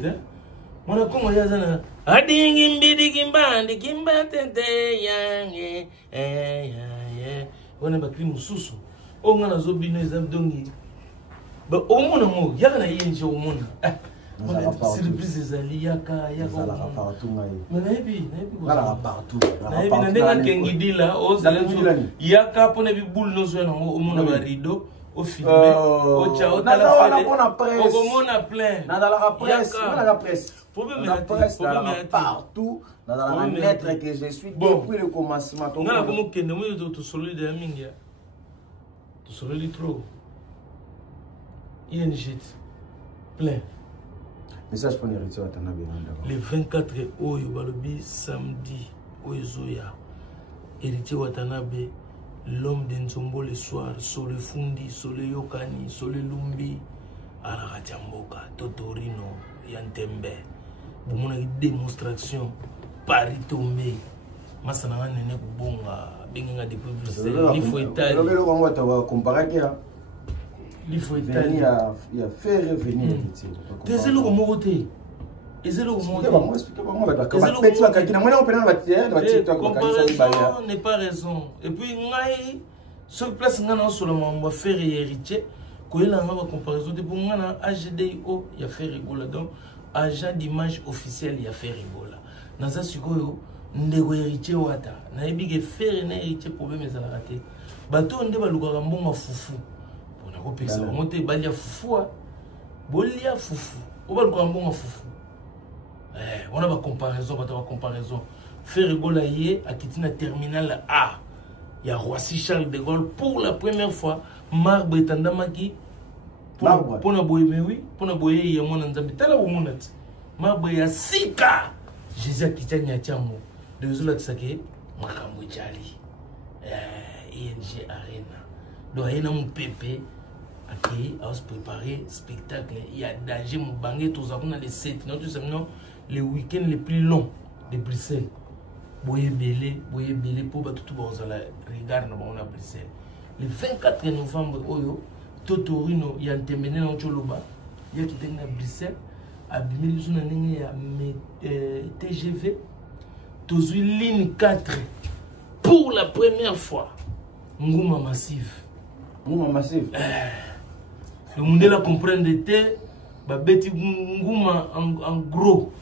mon Congo, il y a un. Adingimbi, Gimbandi, Gimbatente, Yang, on a bakri Moussou. On a Zobino, Zabdongi. Mais au monde, il y a un ING au monde. Surprise des alliés, yaka partout. Mais naïbi partout. Naïbi Kengidi là, aux yaka pour ne boule nos zones au monde rideau, au film, au ciao, dans la presse, au monde à plein. Dans la presse, partout, dans la lettre que je suis depuis le commencement. On a comme que nous sommes solide de Mingia, tout solide trop. ING plein. Message pour l'héritier Watanabe. Le 24 Oyo Balobi samedi Oyozoya. Héritier Watanabe, l'homme d'Enzombo le soir, sur le Fundi, sur le Yokani, sur le Lumbi, à la Ratiamboka, Totorino, Yantembe. Pour mon démonstration, Paris tombé. Masana nene bonga, benga depuis Bruxelles. Il faut étaler. Il faut étaler. Il y a fait revenir l'héritier. T'es le remonté. Comparaison n'est pas raison. Et puis, sur place, on va faire héritier. Quand il y a une comparaison, pour moi, AGDIO, il y a fait rigola. Donc, agent d'image officiel, il y a fait rigola. Dans ce cas, on a héritier. On a fait héritier problème. Bateau, on a un foufou. On a monté balia foufou. Bolia foufou. On va le foufou. On a une comparaison. Faire rigoler à Kitina terminal A. Il y a Roissy Charles de Gaulle pour la première fois. Marbre Tandamaki. Pour la boye, oui. Pour la boye, il y a mon anzambi. Tala ou mon at. Marbre ya Sika. Jésus Kitania Tiamo. De Zola Tsake. Makambo Jali. ING Arena. Donc, il y a un pépé. À se préparer spectacle. Il y a danger, mon bangé, tous les 7. Les week-ends les plus longs de Bruxelles. Boye belé pour tout le monde regarde à Bruxelles. Le 24 novembre, Totorino, il y a un terminal en Choloba. Il y a qui est à Bruxelles. À TGV. Tozui ligne 4. Pour la première fois. Ngouma massive. Ngouma massive. Le monde la comprendre était. Babeti Ngouma en gros.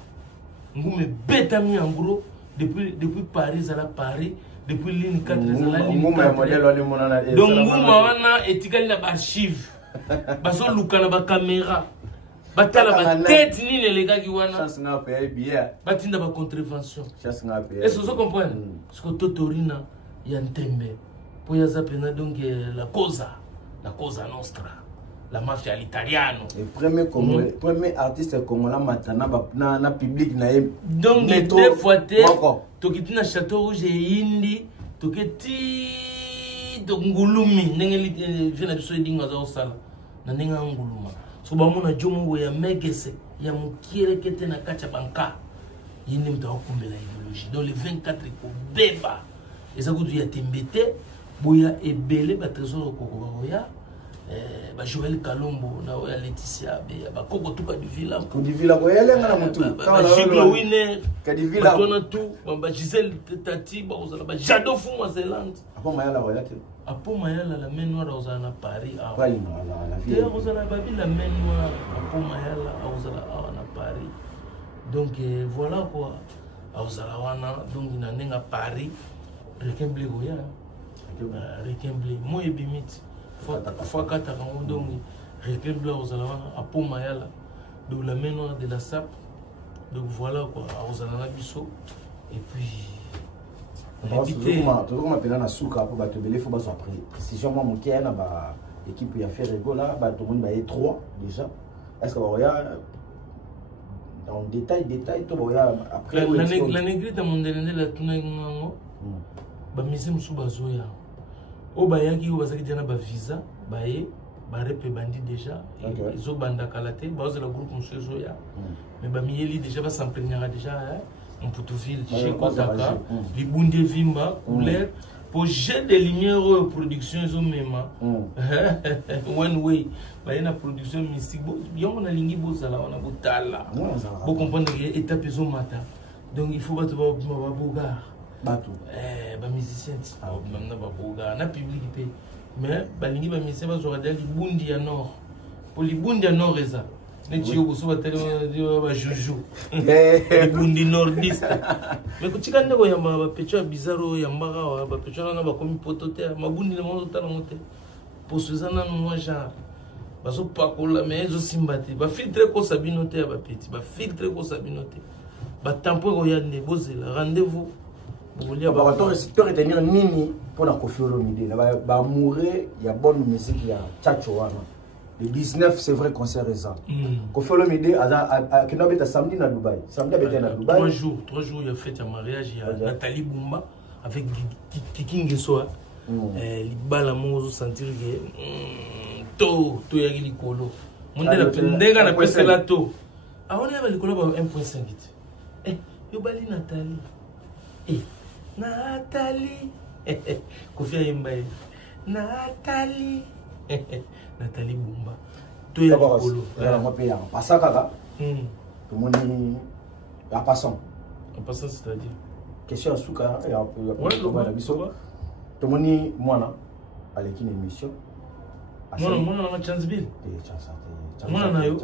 Ngouma bétami en gros. Depuis Paris à la Paris. Depuis ligne 4 à la ligne 4. Donc Ngouma wana etikali na archive. Baso luka na ba caméra. Batala ba tête ni les gars qui wana. Chance na payer bien. Batinda ba contravention. Chance na payer. Est-ce que vous comprenez? Parce que Totorina Yantembe. Pour y zapena donc la cause. la Cosa Nostra, la mafia all'italiano. Le premier artiste congolais maintenant na public na donc deux fois to kitina Château Rouge et Indi to keti to ngulumi ndenge vina biso edinga za osala na ninga nguluma so ba mona jomo ya megese ya mukire kete na kacha banka yini mtakumbela idéologie dans les 24 ko beba eza kutu ya tembete boya ebele ba trésor ko ya ba Joël Kalombo na ya Laetitia be ba koko tuka du villa ko yelenga na mutu ba Gilles Winner ka du villa ba tout ba Gisèle Tati ba ozala ba Jado Fuma Zélande apo mayala ko yake apo mayala la main noire ozala na Paris a pas la vie ozala ba bi la main noire apo mayala ozala na Paris donc voilà quoi ozala wana donc na nenga Paris Requin Blé goya Requin Blé mo ebimiti fois 4 ans donc Requin Blé ozala wana apo mayala donc la main noire de la SAP donc voilà quoi ozala na biso et puis toujours m'appeler na souka pour bato belé faut baso après précision moi mon na ba équipe ya Ferrego là ba tout monde ba 3 déjà est-ce que ba en détail to ba après la négrite mondelende la tuna ngango ba mise musu bazoya o ba yaki o basaki jana ba visa ba ba rep bandi déjà ils ont banda kalate ba oza la groupe musu zoya mais ba mieli déjà ba s'imprégner déjà en Poutouville, chez Kotaka, les Bundé Vimba, couleur, pour jet de lumière production, ils ont même. One way, il y a une production mystique. Il y a une ligne bozala, on a botala. Pour comprendre que étape ils ont matin. Donc il faut pas te voir bogar. Batou. Bah musicien, même na bogar, na public mais bah ligne bah musicien va se regarder les Bundi à nord. Pour les Bundi à nord ça. Les tuyaux sont tellement joujou. Les Bundi nordistes. Mais quand tu as des gens qui sont bizarres, il y a des gens qui sont comme pototé, ma Bundi le monde est monté. Pour ce genre moi genre, parce que pas cool mais ils aussi battent. Bah filtre ko sabinoté ba petit, bah filtre ko sabinoté. Bah tampon ko yande bozela rendez-vous. Bah toi retenir nini pour la Koffi Olomide. Bah mourir, il y a bonne musique, il y a Tchatchoana. Le 19, c'est vrai concert ça. Koffi Olomide qui n'a pas samedi à Dubaï. Samedi à Dubaï. 3 jours, il y a fait un mariage. Il y a Nathalie Boumba avec Kiki Ngesoa. Il bala mozo sentir que to yaki likolo. Ndenga na pesa la to. Ah on est avec likolo ba 1.5. Yo bali Nathalie. Nathalie. Koffi Ayemba. Nathalie. Nathalie Boumba. Tout est rigolo. On paye en passant kaka. Tout le monde en passant. En passant c'est-à-dire question à souka et un peu tout le monde moi à l'équipe émission. Moi na chance bill. Moi na yo.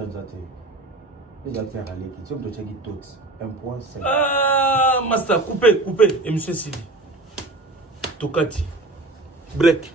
Les affaires à l'équipe, tu dois checker tout 1.5. Ah, master coupé et monsieur Sidi. Tokati. Break.